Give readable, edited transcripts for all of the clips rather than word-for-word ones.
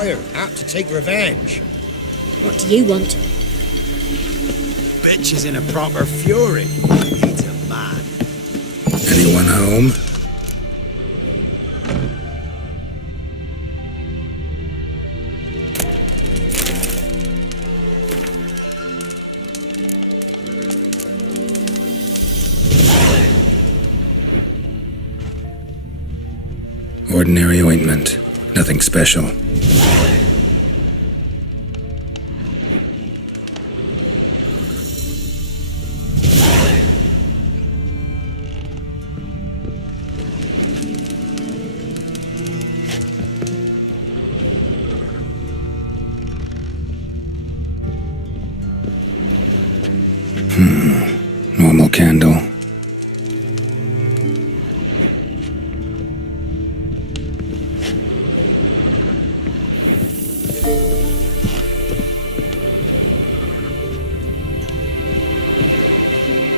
fire, apt to take revenge. What do you want? Bitch is in a proper fury. He's a man. Anyone home? Ordinary ointment. Nothing special. Normal candle.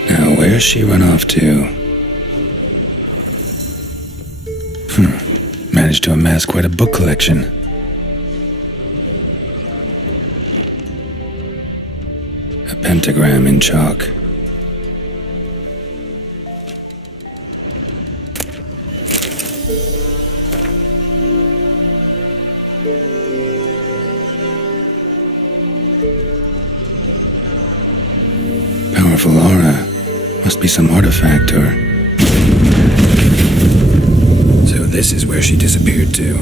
Now, where's she run off to? Managed to amass quite a book collection. A pentagram in chalk. Powerful aura. Must be some artifact or... So this is where she disappeared to.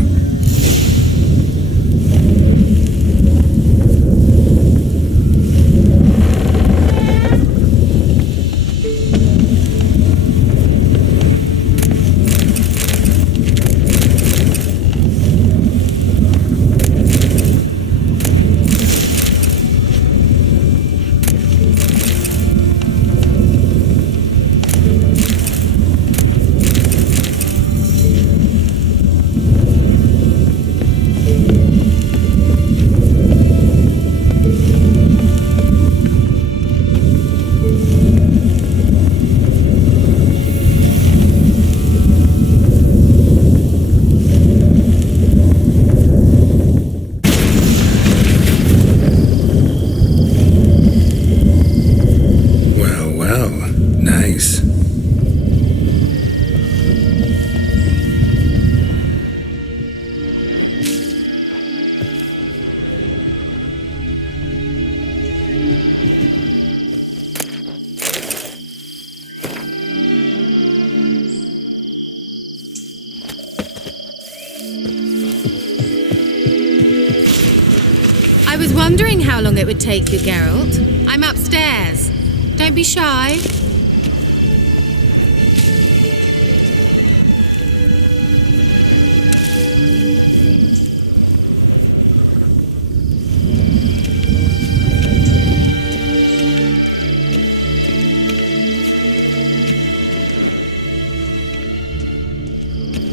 I was wondering how long it would take you, Geralt. I'm upstairs. Don't be shy.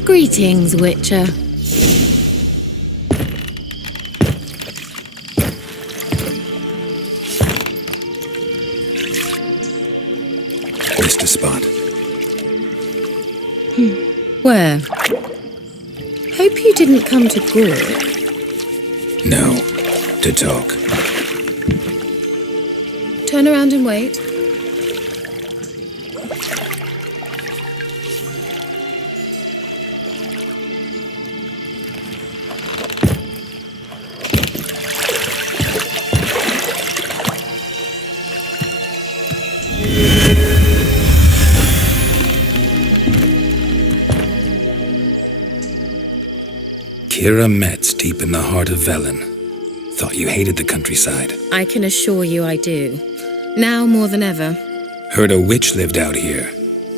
Greetings, Witcher. Missed a spot. Where? Hope you didn't come to Gore. No. To talk. Turn around and wait. Kira Metz deep in the heart of Velen. Thought you hated the countryside. I can assure you I do. Now more than ever. Heard a witch lived out here.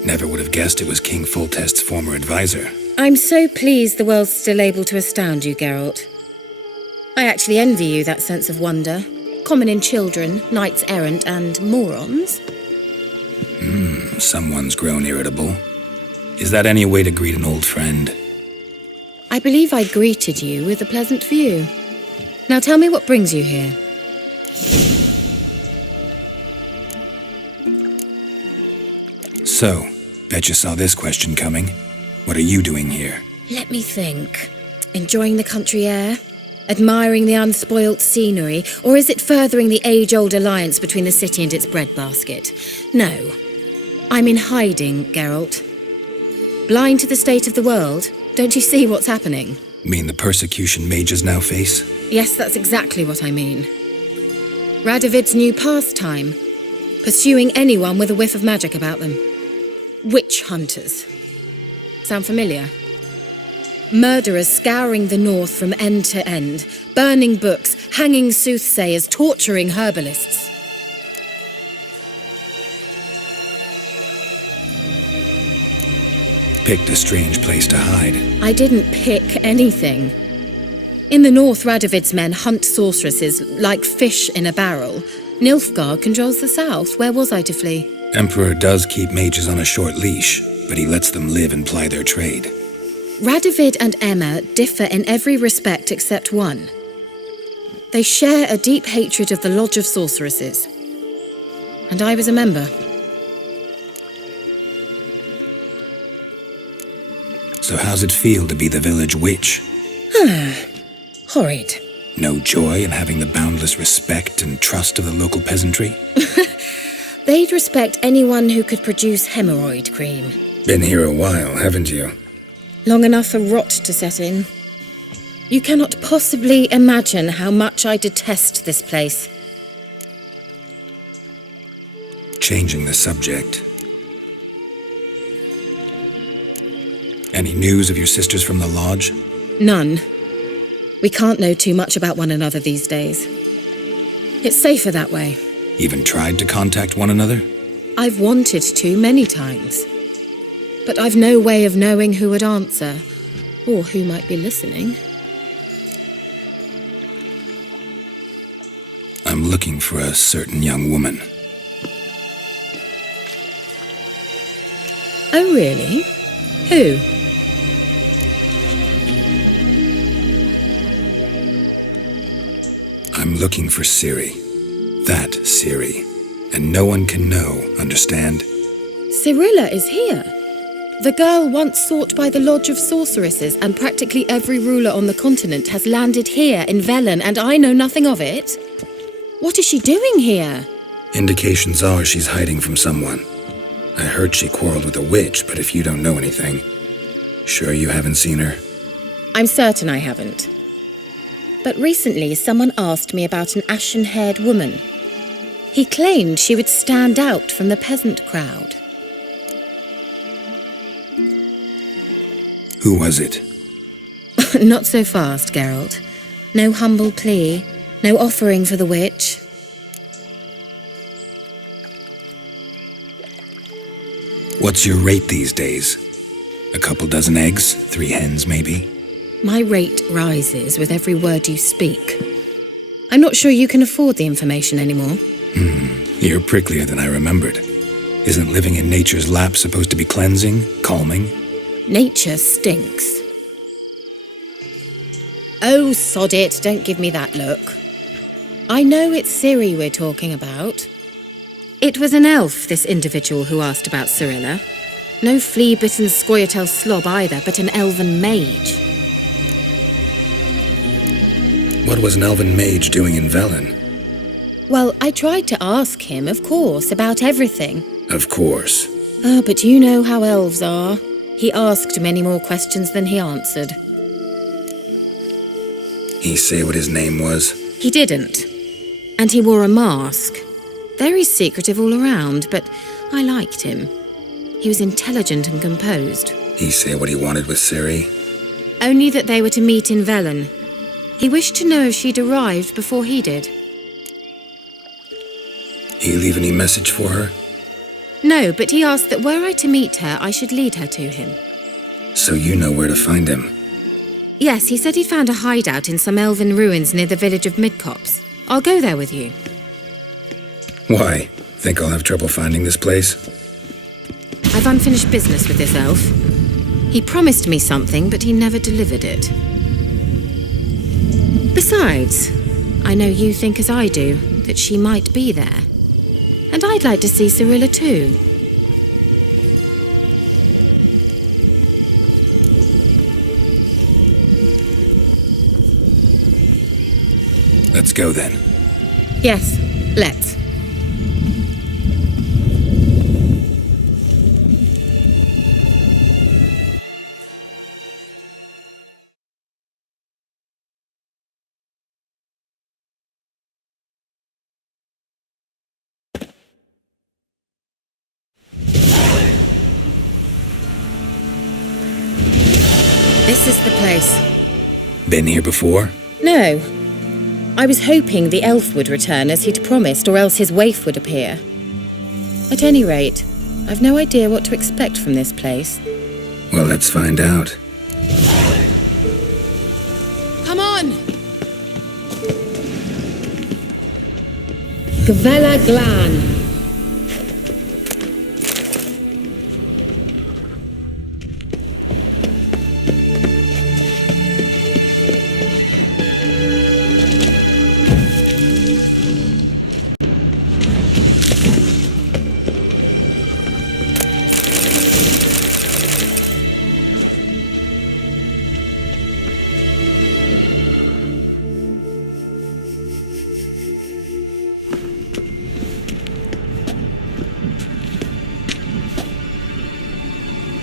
Never would have guessed it was King Foltest's former advisor. I'm so pleased the world's still able to astound you, Geralt. I actually envy you that sense of wonder. Common in children, knights errant, and morons. Someone's grown irritable. Is that any way to greet an old friend? I believe I greeted you with a pleasant view. Now tell me what brings you here. So, bet you saw this question coming. What are you doing here? Let me think. Enjoying the country air? admiring the unspoilt scenery, or is it furthering the age-old alliance between the city and its breadbasket? No. I'm in hiding, Geralt. Blind to the state of the world? Don't you see what's happening? Mean the persecution mages now face? Yes, that's exactly what I mean. Radovid's new pastime. Pursuing anyone with a whiff of magic about them. Witch hunters. Sound familiar? Murderers scouring the north from end to end, burning books, hanging soothsayers, torturing herbalists. Picked a strange place to hide. I didn't pick anything. In the north, Radovid's men hunt sorceresses like fish in a barrel. Nilfgaard controls the south. Where was I to flee? Emperor does keep mages on a short leash, but he lets them live and ply their trade. Radovid and Emma differ in every respect except one. They share a deep hatred of the Lodge of Sorceresses. And I was a member. So how's it feel to be the village witch? Horrid. No joy in having the boundless respect and trust of the local peasantry? They'd respect anyone who could produce hemorrhoid cream. Been here a while, haven't you? Long enough for rot to set in. You cannot possibly imagine how much I detest this place. Changing the subject. Any news of your sisters from the lodge? None. We can't know too much about one another these days. It's safer that way. Even tried to contact one another? I've wanted to many times. But I've no way of knowing who would answer, or who might be listening. I'm looking for a certain young woman. Oh, really? Who? I'm looking for Ciri. That Ciri. And no one can know, understand? Cirilla is here. The girl once sought by the Lodge of Sorceresses, and practically every ruler on the continent has landed here in Velen, and I know nothing of it. What is she doing here? Indications are she's hiding from someone. I heard she quarreled with a witch, but if you don't know anything, sure you haven't seen her? I'm certain I haven't. But recently someone asked me about an ashen-haired woman. He claimed she would stand out from the peasant crowd. Who was it? Not so fast, Geralt. No humble plea, no offering for the witch. What's your rate these days? A couple dozen eggs? 3 hens, maybe? My rate rises with every word you speak. I'm not sure you can afford the information anymore. You're pricklier than I remembered. Isn't living in nature's lap supposed to be cleansing, calming? Nature stinks. Oh, sod it, don't give me that look. I know it's Ciri we're talking about. It was an elf, this individual who asked about Cirilla. No flea-bitten Scoia'tael slob either, but an elven mage. What was an elven mage doing in Velen? Well, I tried to ask him, of course, about everything. Of course. But you know how elves are. He asked many more questions than he answered. He say what his name was? He didn't. And he wore a mask. Very secretive all around, but I liked him. He was intelligent and composed. He say what he wanted with Ciri? Only that they were to meet in Velen. He wished to know if she'd arrived before he did. He leave any message for her? No, but he asked that were I to meet her, I should lead her to him. So you know where to find him? Yes, he said he'd found a hideout in some elven ruins near the village of Midcopse. I'll go there with you. Why? Think I'll have trouble finding this place? I've unfinished business with this elf. He promised me something, but he never delivered it. Besides, I know you think as I do, that she might be there. And I'd like to see Cirilla too. Let's go then. Yes, let's. This is the place. Been here before? No. I was hoping the elf would return as he'd promised, or else his waif would appear. At any rate, I've no idea what to expect from this place. Well, let's find out. Come on! Gvela Glan.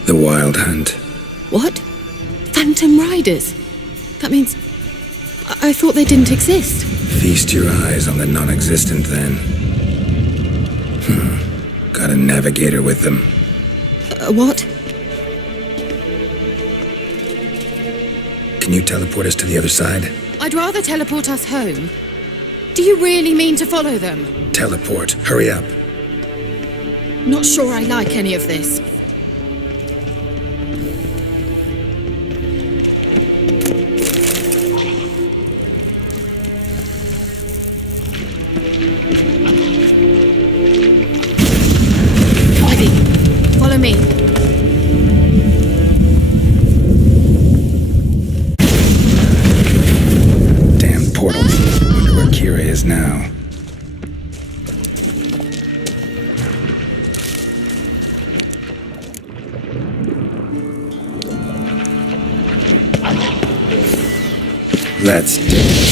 The Wild Hunt. What? Phantom Riders? That means... I thought they didn't exist. Feast your eyes on the non-existent then. Got a navigator with them. What? Can you teleport us to the other side? I'd rather teleport us home. Do you really mean to follow them? Teleport. Hurry up. Not sure I like any of this. Follow me. Damn portal. Wonder where Ciri is now. Let's do it.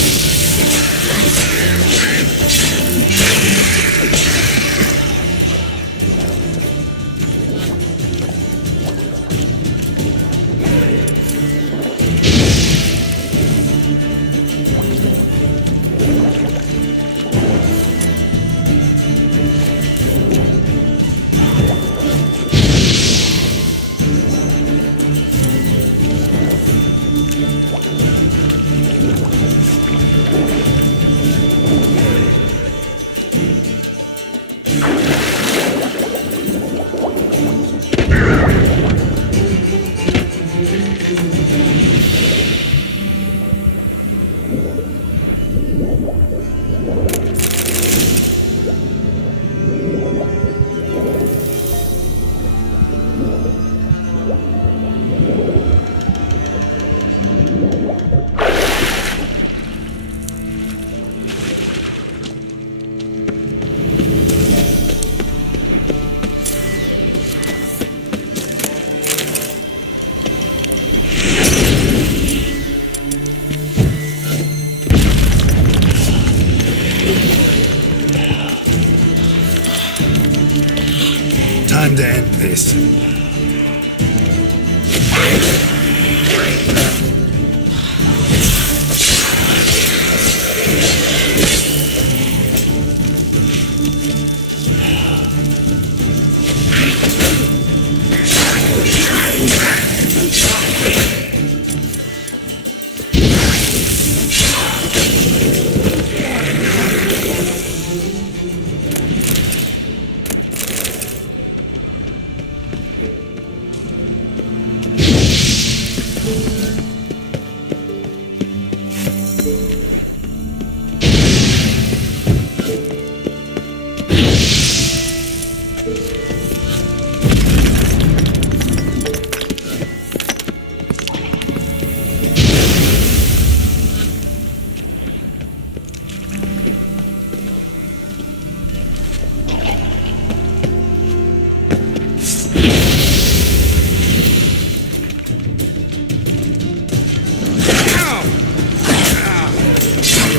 Time to end this.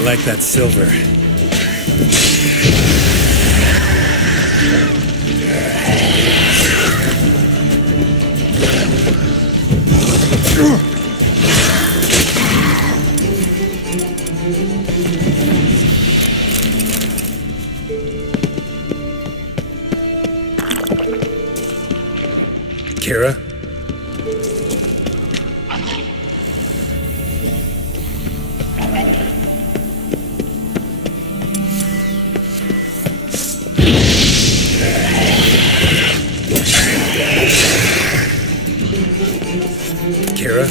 like that silver. Kira? Kira?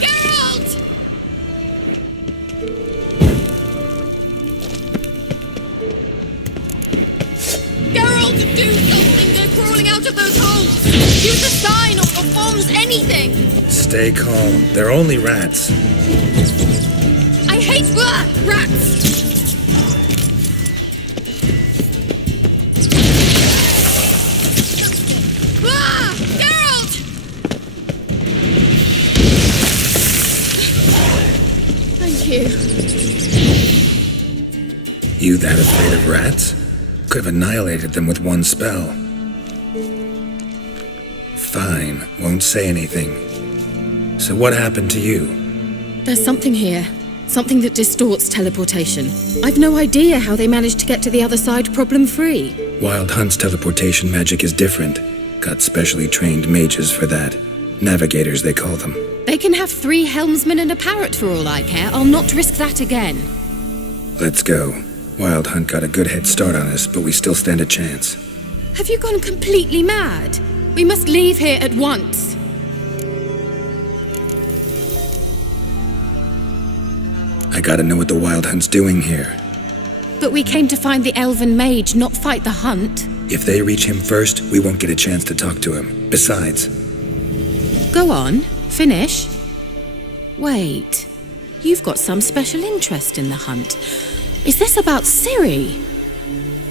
Geralt! Geralt, do something! They're crawling out of those holes! Use a sign or bombs, anything! Stay calm. They're only rats. I hate rats! Geralt! Thank you. You that afraid of rats? Could have annihilated them with one spell. Fine, won't say anything. So what happened to you? There's something here. Something that distorts teleportation. I've no idea how they managed to get to the other side problem-free. Wild Hunt's teleportation magic is different. Got specially trained mages for that. Navigators, they call them. They can have 3 helmsmen and a parrot for all I care. I'll not risk that again. Let's go. Wild Hunt got a good head start on us, but we still stand a chance. Have you gone completely mad? We must leave here at once. I gotta know what the Wild Hunt's doing here. But we came to find the elven mage, not fight the hunt. If they reach him first, we won't get a chance to talk to him. Besides... Go on, finish. Wait, you've got some special interest in the hunt. Is this about Ciri?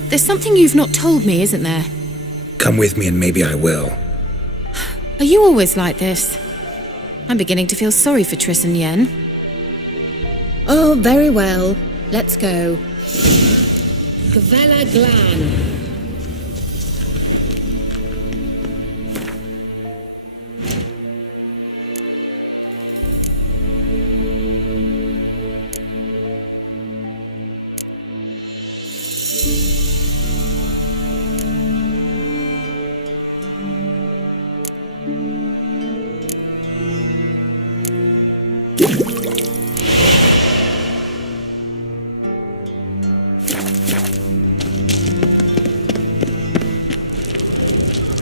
There's something you've not told me, isn't there? Come with me and maybe I will. Are you always like this? I'm beginning to feel sorry for Triss and Yen. Oh, very well. Let's go. Vela Glan.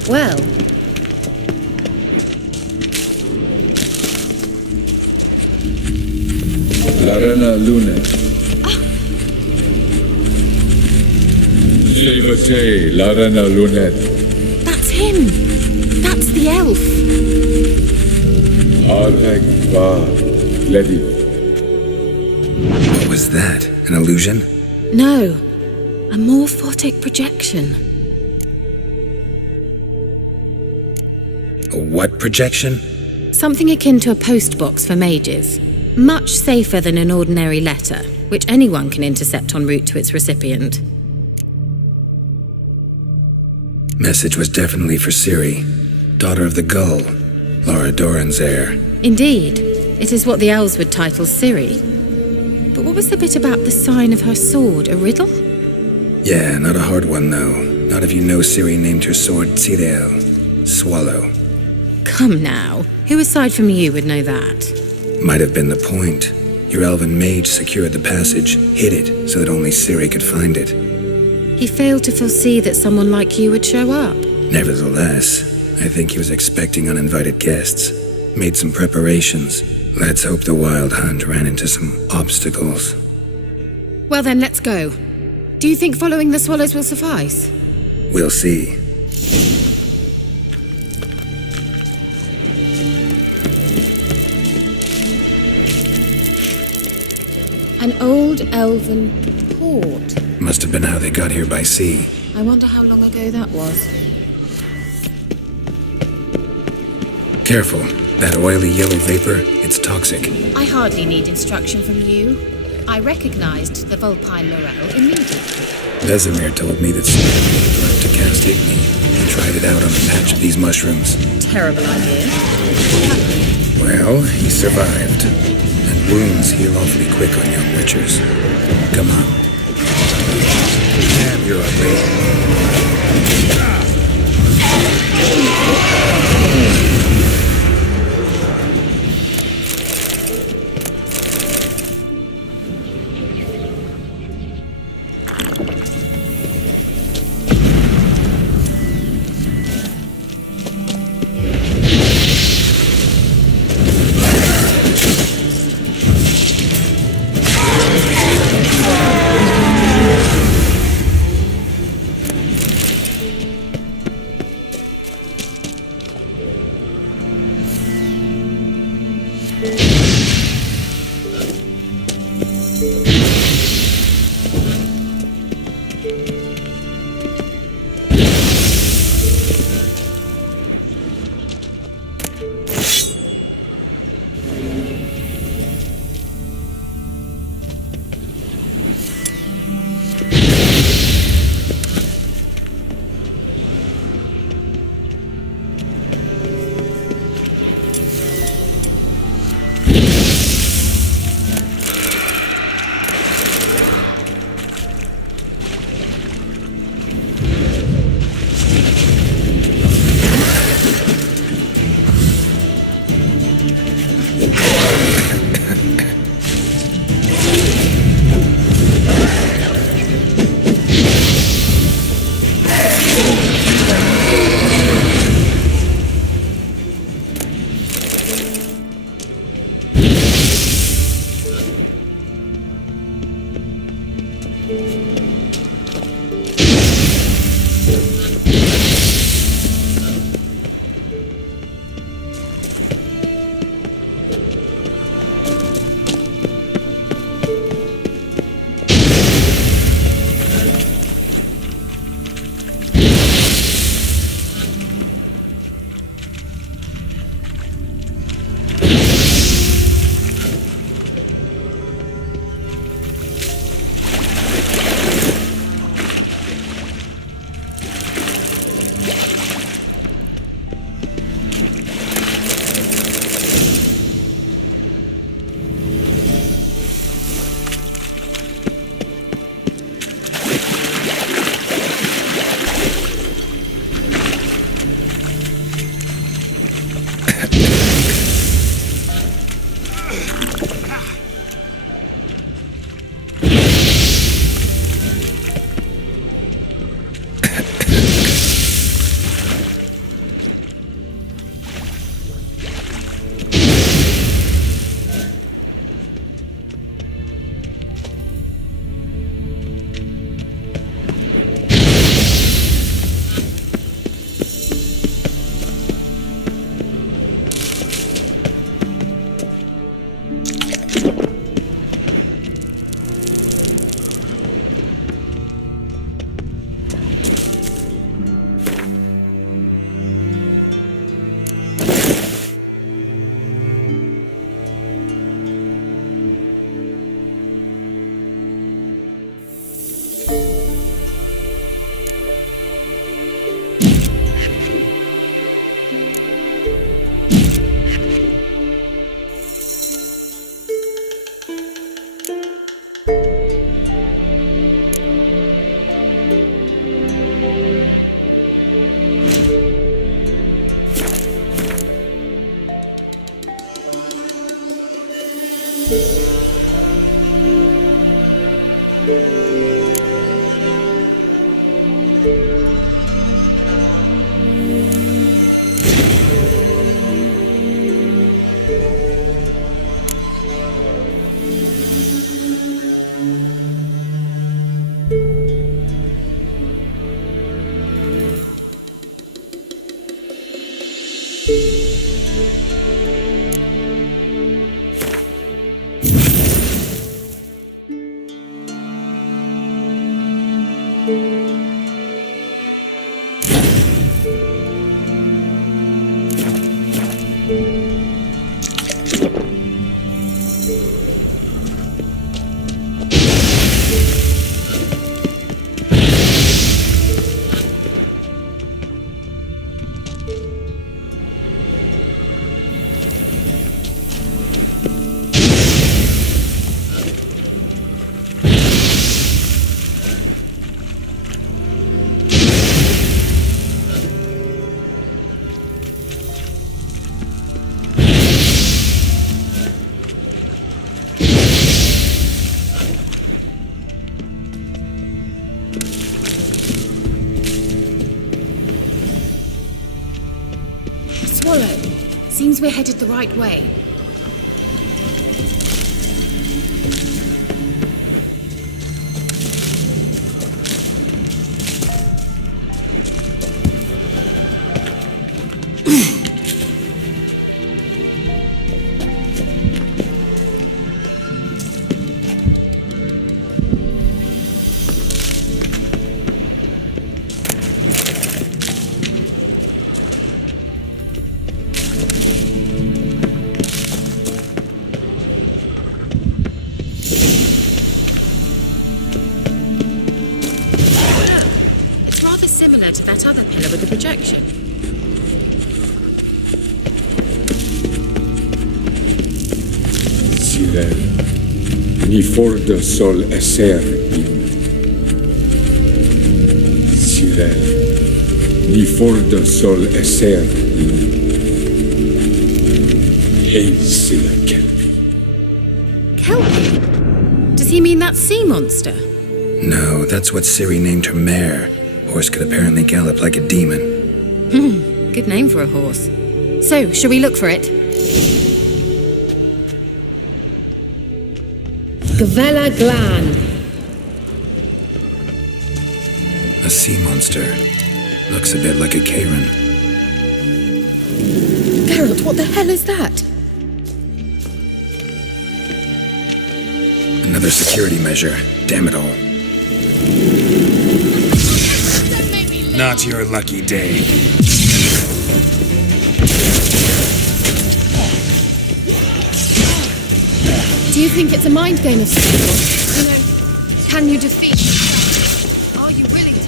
Well, Larena Lunet. Shevate Larena Lunet. That's him! That's the elf! Arvek Va Ledi. What was that? An illusion? No, a morphotic projection. A what projection? Something akin to a postbox for mages. Much safer than an ordinary letter, which anyone can intercept en route to its recipient. Message was definitely for Ciri, daughter of the Gull, Laura Doran's heir. Indeed, it is what the elves would title Ciri. But what was the bit about the sign of her sword? A riddle? Yeah, not a hard one though. Not if you know Ciri named her sword Ciri, Swallow. Come now, who aside from you would know that? Might have been the point. Your elven mage secured the passage, hid it, so that only Ciri could find it. He failed to foresee that someone like you would show up. Nevertheless, I think he was expecting uninvited guests. Made some preparations. Let's hope the Wild Hunt ran into some obstacles. Well then, let's go. Do you think following the swallows will suffice? We'll see. an old elven port. Must have been how they got here by sea. I wonder how long ago that was. Careful. That oily yellow vapor, it's toxic. I hardly need instruction from you. I recognized the Vulpine morel immediately. Vesemir told me that someone learned to cast Igni and tried it out on a patch of these mushrooms. Terrible idea. Well, he survived. And wounds heal awfully quick on young witchers. Come on. Damn, you're ugly. seems we're headed the right way. Similar to that other pillar with the projection. Ciri, ni forda sol esser in. Ciri, ni forda sol esser in. Hail Silla Kelpie. Kelpie? Does he mean that sea monster? No, that's what Ciri named her mare. Horse could apparently gallop like a demon. Good name for a horse. So, shall we look for it? Gavella Glan. A sea monster. Looks a bit like a Karen. Geralt, what the hell is that? Another security measure. Damn it all. Not your lucky day. Do you think it's a mind game of some sort? You know, can you defeat? Are you willing to?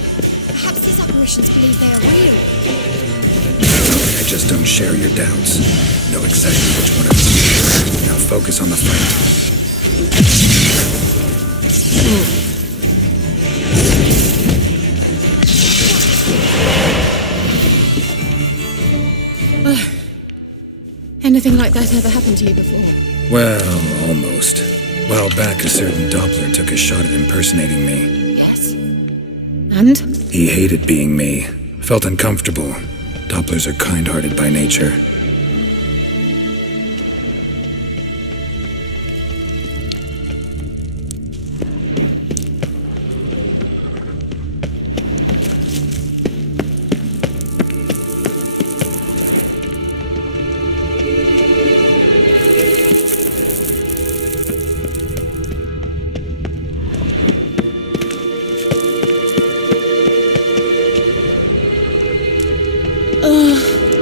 Perhaps these apparitions believe they are real. I just don't share your doubts. Know exactly which one it is. Now focus on the fight. Anything like that ever happened to you before? Well, almost. A while back, a certain Doppler took a shot at impersonating me. Yes. And? He hated being me. Felt uncomfortable. Dopplers are kind-hearted by nature.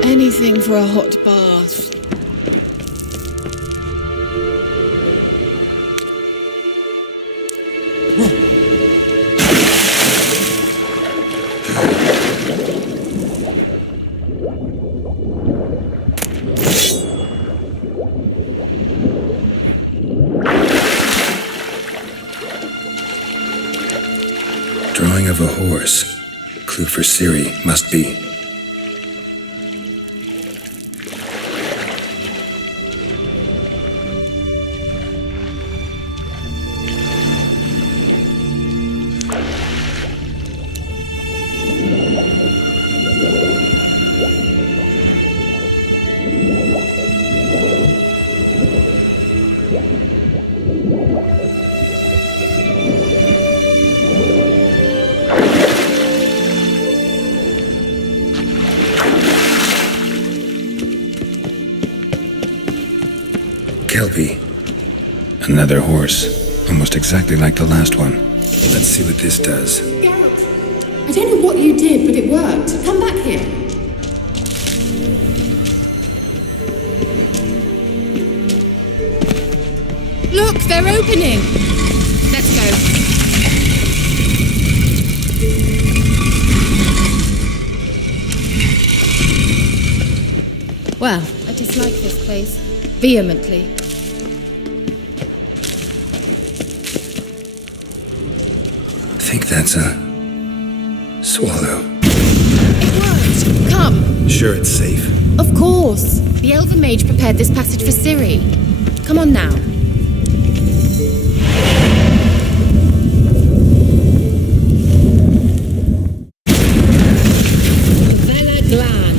Anything for a hot bath. Drawing of a horse. Clue for Ciri, must be. Kelpie. Another horse. Almost exactly like the last one. Let's see what this does. Geralt, I don't know what you did, but it worked. Come back here. Look, they're opening! Let's go. Well, I dislike this place. Vehemently. I think that's a swallow. It worked! Come! Sure it's safe. Of course! The Elven Mage prepared this passage for Ciri. Come on now. Gavella Glan.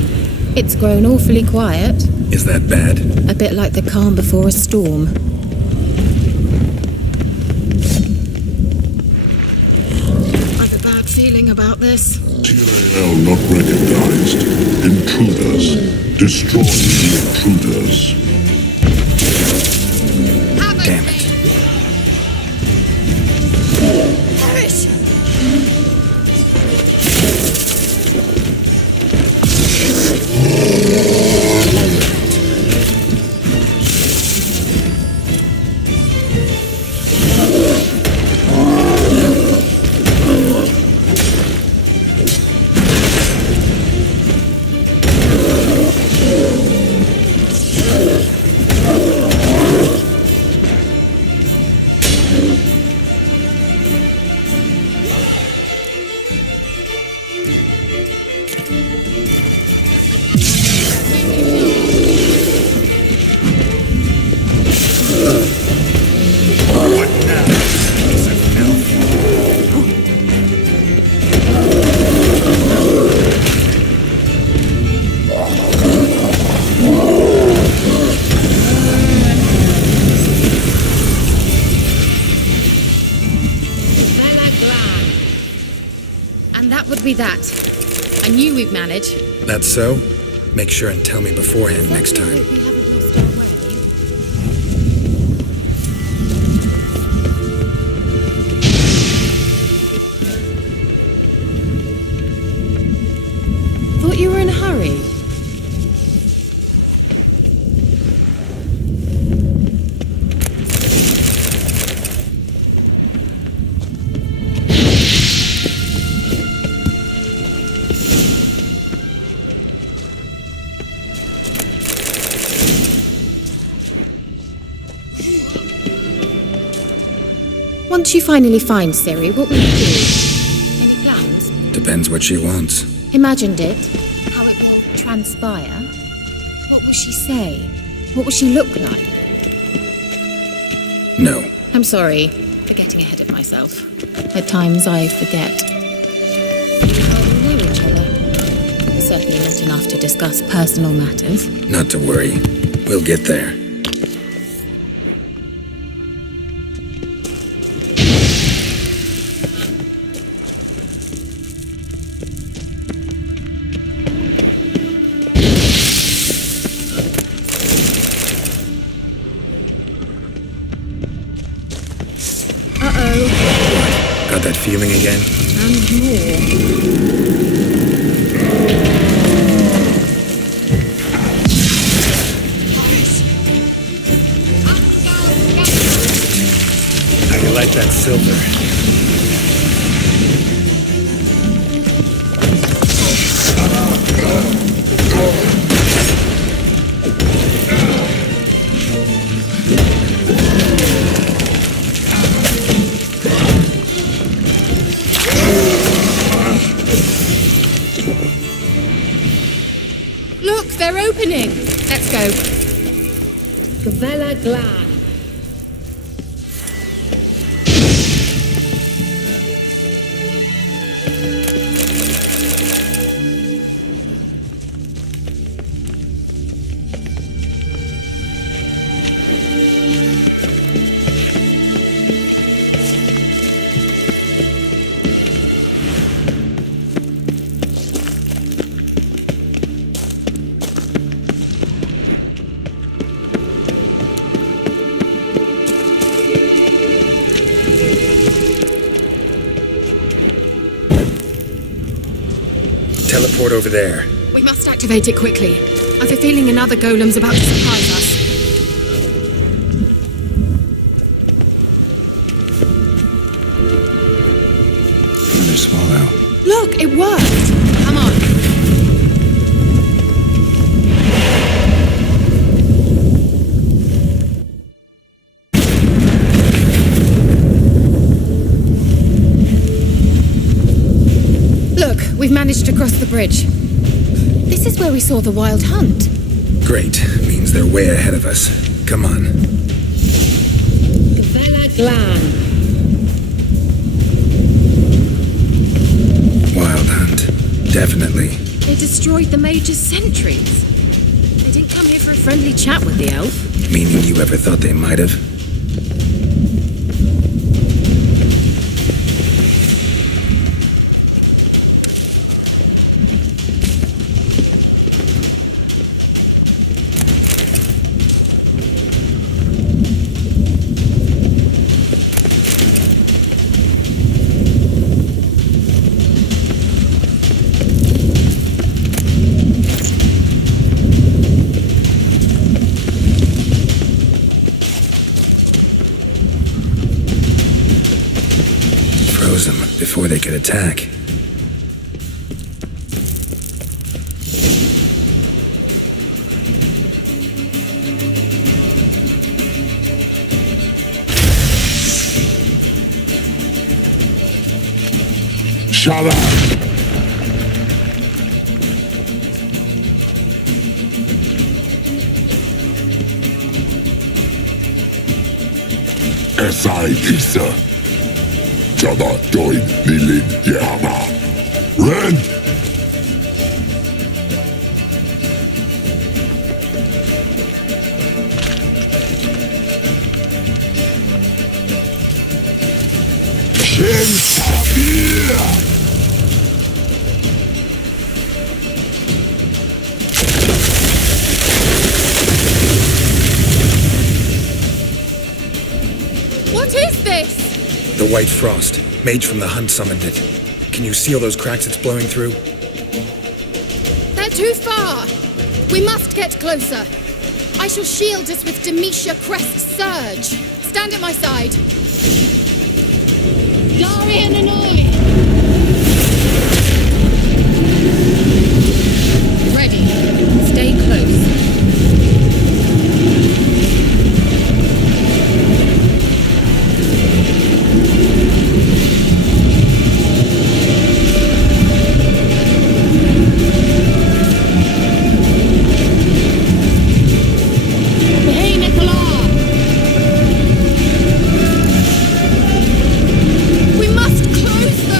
It's grown awfully quiet. Is that bad? A bit like the calm before a storm. I've a bad feeling about this. TAL not recognized. Intruders. Destroy the intruders. Damn it. Be that. I knew we'd manage. That's so? Make sure and tell me beforehand next time. Thought you were in a hurry. Once you finally find Ciri, what will you do? Any plans? Depends what she wants. Imagined it. How it will transpire. What will she say? What will she look like? No. I'm sorry for getting ahead of myself. At times I forget. We know each other. Certainly not enough to discuss personal matters. Not to worry. We'll get there. Got that feeling again? And more. How do you like that silver? Look, they're opening. Let's go. Vela Glad. Teleport over there. We must activate it quickly. I've a feeling another golem's about to surprise us. Another swallow. Look, it worked. Come on. Look, we've managed to cross the bridge. This is where we saw the wild hunt. Great. Means they're way ahead of us. Come on. Vela Glan. Wild hunt. Definitely. They destroyed the Major's sentries. They didn't come here for a friendly chat with the elf. Meaning you ever thought they might have? Before they could attack. Shut up! Esai Isa. Jada Doin Nilin Yama. Ren! Shin Sabir! What is this? The White Frost. Mage from the Hunt summoned it. Can you see all those cracks it's blowing through? They're too far. We must get closer. I shall shield us with Demetia Crest Surge. Stand at my side. Darian and I. Ready. Stay close. We must close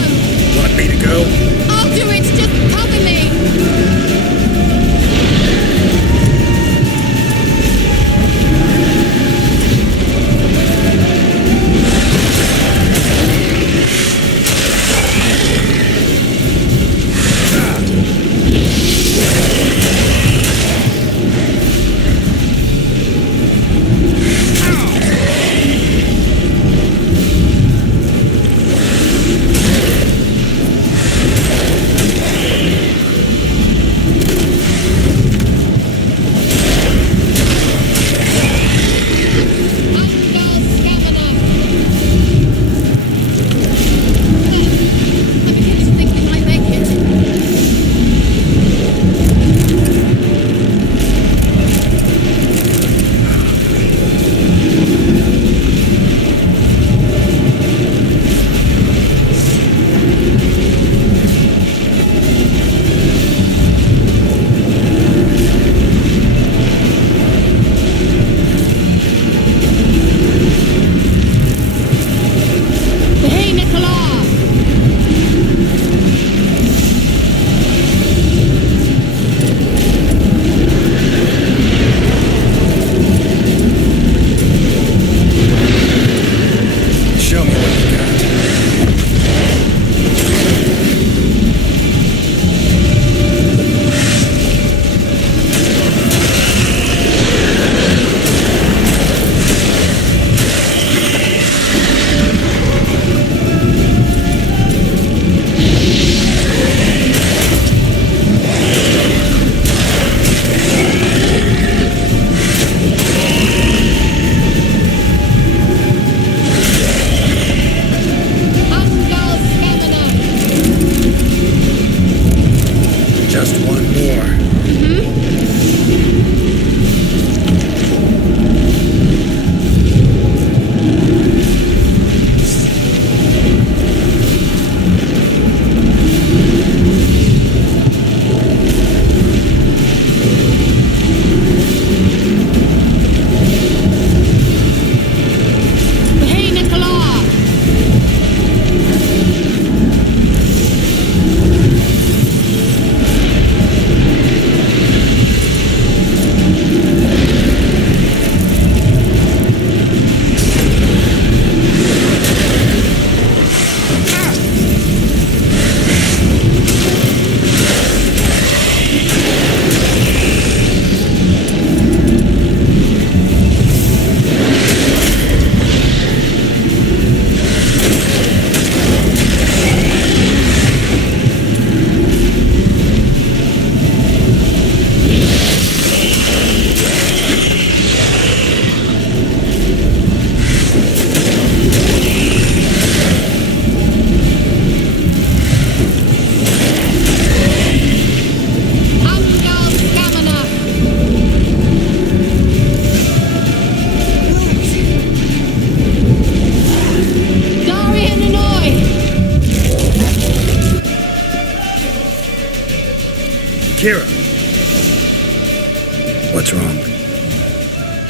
What's wrong?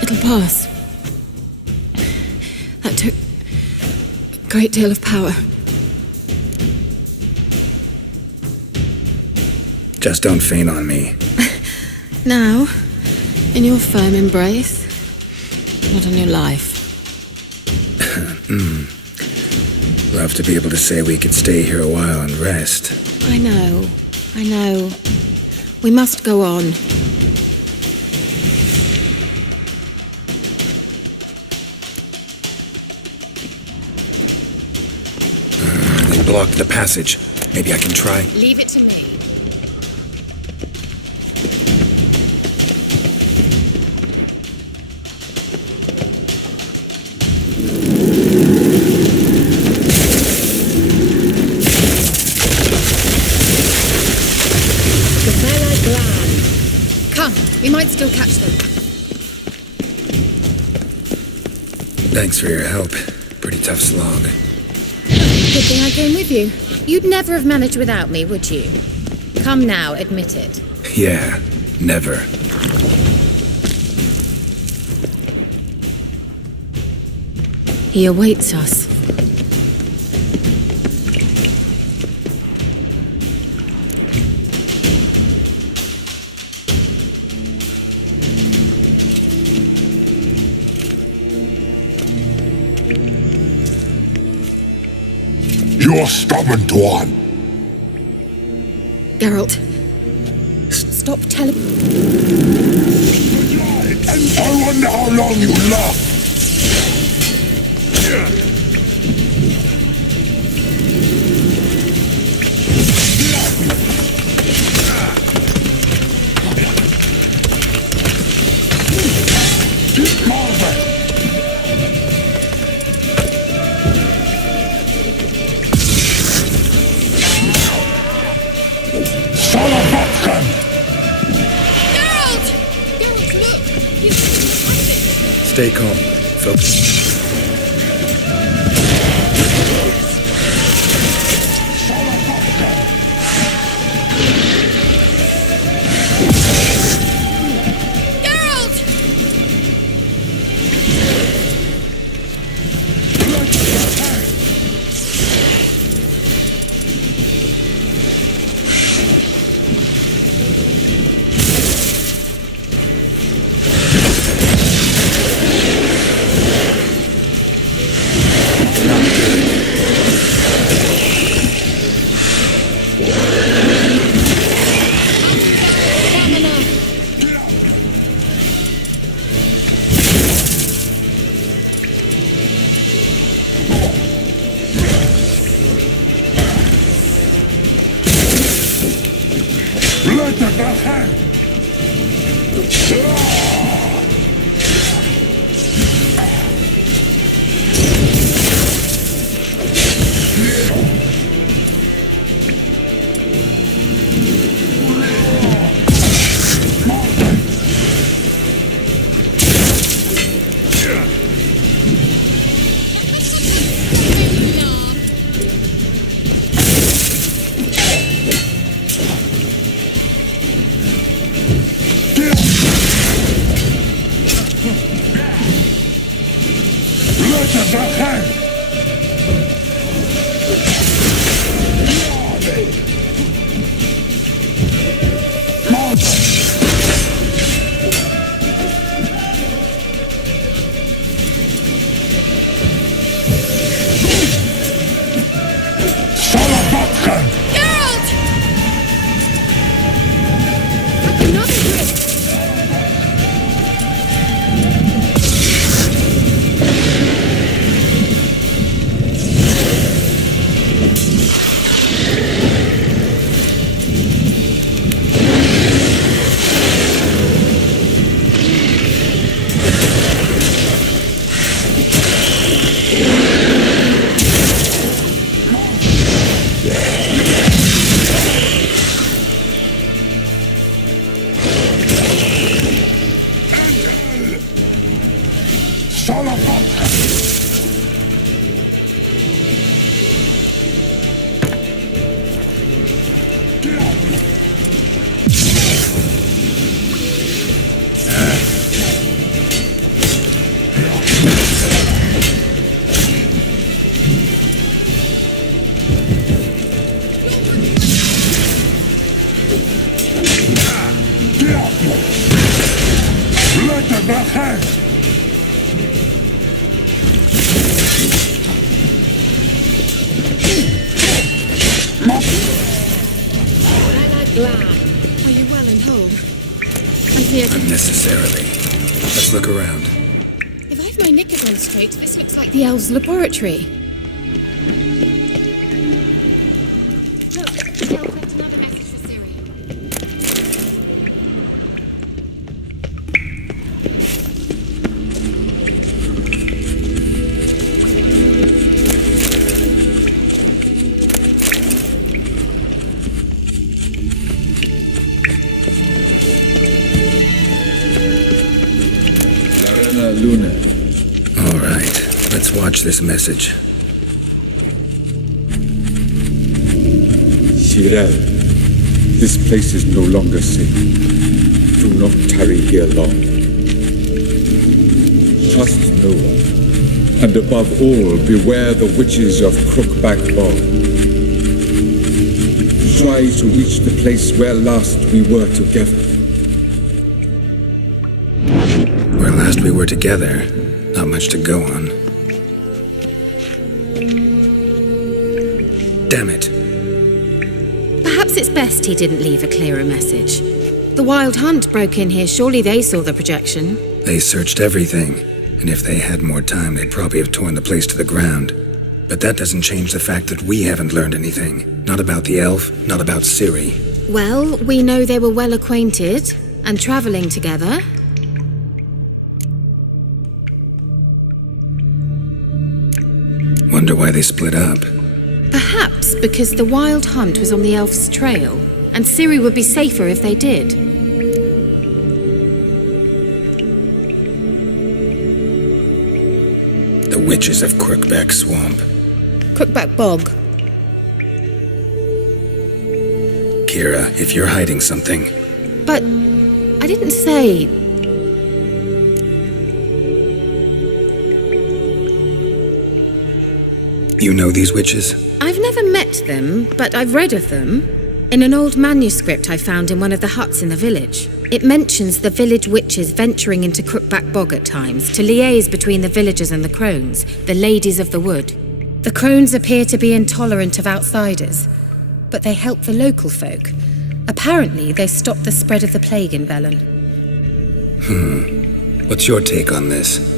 It'll pass. That took a great deal of power. Just don't faint on me. Now, in your firm embrace, not on your life. Love to be able to say we could stay here a while and rest. I know. We must go on. They blocked the passage. Maybe I can try. Leave it to me. We might still catch them. Thanks for your help. Pretty tough slog. Good thing I came with you. You'd never have managed without me, would you? Come now, admit it. Yeah, never. He awaits us. You're stubborn, Tuan. Geralt. Stop telling... I wonder how long you last. Stay calm. Focus. here to... Unnecessarily. Let's look around. If I've my knickers on straight, this looks like the elves' laboratory. Look, the elf left another message for Ciri. Luna. All right, let's watch this message. Geralt, this place is no longer safe. Do not tarry here long. Trust no one. And above all, beware the witches of Crookback Bog. Try to reach the place where last we were together. Where last we were together, not much to go on. Damn it. Perhaps it's best he didn't leave a clearer message. The Wild Hunt broke in here. Surely they saw the projection. They searched everything, and if they had more time, they'd probably have torn the place to the ground. But that doesn't change the fact that we haven't learned anything. Not about the elf, not about Ciri. Well, we know they were well acquainted and travelling together. Wonder why they split up. Perhaps because the Wild Hunt was on the elf's trail, and Ciri would be safer if they did. The witches of Crookback Swamp. Crookback Bog. Kira, if you're hiding something... But I didn't say... You know these witches? I've never met them, but I've read of them. In an old manuscript I found in one of the huts in the village. It mentions the village witches venturing into Crookback Bog at times to liaise between the villagers and the crones, the ladies of the wood. The crones appear to be intolerant of outsiders, but they help the local folk. Apparently, they stopped the spread of the plague in Velen. What's your take on this?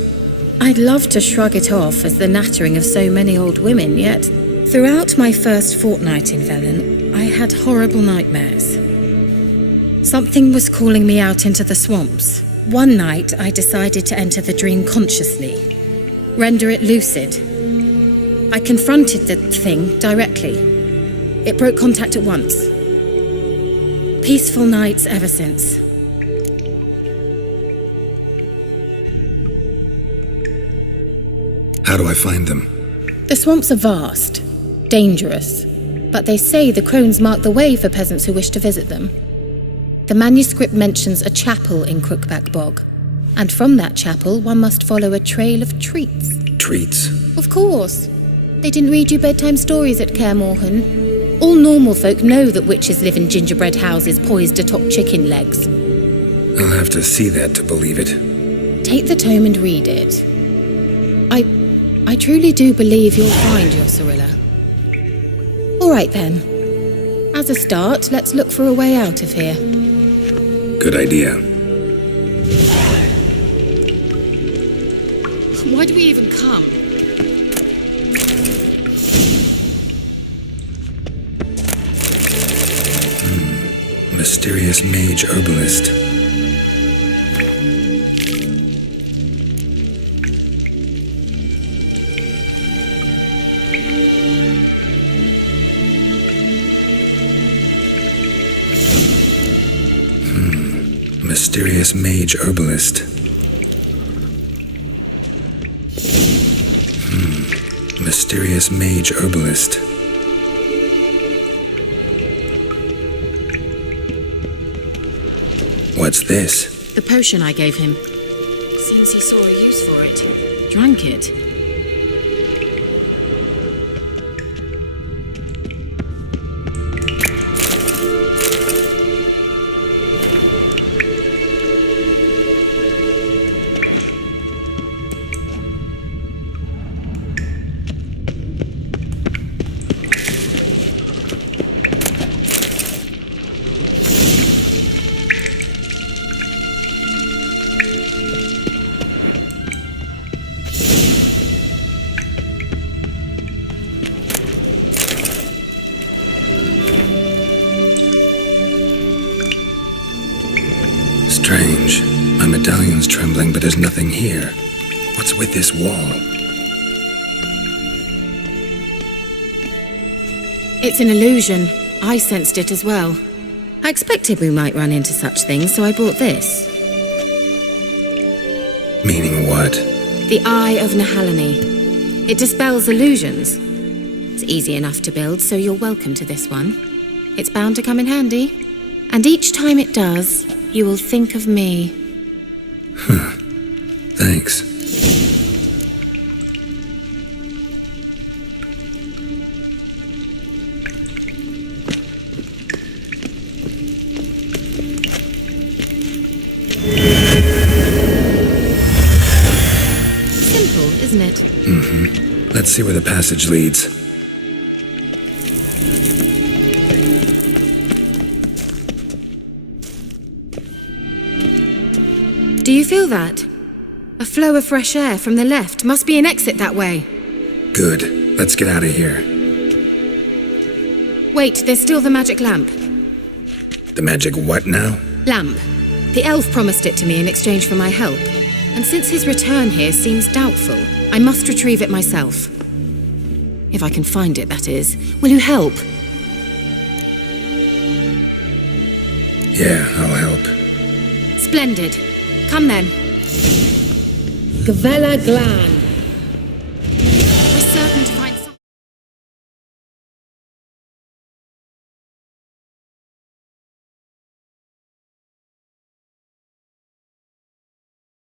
I'd love to shrug it off as the nattering of so many old women, yet throughout my first fortnight in Velen, I had horrible nightmares. Something was calling me out into the swamps. One night, I decided to enter the dream consciously, render it lucid. I confronted the thing directly. It broke contact at once. Peaceful nights ever since. How do I find them? The swamps are vast, dangerous, but they say the crones mark the way for peasants who wish to visit them. The manuscript mentions a chapel in Crookback Bog, and from that chapel one must follow a trail of treats. Treats? Of course. They didn't read you bedtime stories at Kaer Morhen. All normal folk know that witches live in gingerbread houses poised atop chicken legs. I'll have to see that to believe it. Take the tome and read it. I truly do believe you'll find your Cirilla. All right then. As a start, let's look for a way out of here. Good idea. Why do we even come? Mysterious mage herbalist. Mysterious mage herbalist. Mysterious mage herbalist. What's this? The potion I gave him. Seems he saw a use for it. Drank it. medallion's trembling, but there's nothing here. What's with this wall? It's an illusion. I sensed it as well. I expected we might run into such things, so I brought this. Meaning what? The Eye of Nehaleni. It dispels illusions. It's easy enough to build, so you're welcome to this one. It's bound to come in handy. And each time it does, you will think of me. Thanks. Simple, isn't it? Mm-hmm. Let's see where the passage leads. Do you feel that? A flow of fresh air from the left. Must be an exit that way. Good. Let's get out of here. Wait, there's still the magic lamp. The magic what now? Lamp. The elf promised it to me in exchange for my help. And since his return here seems doubtful, I must retrieve it myself. If I can find it, that is. Will you help? Yeah, I'll help. Splendid. Come then. Gvella Glan.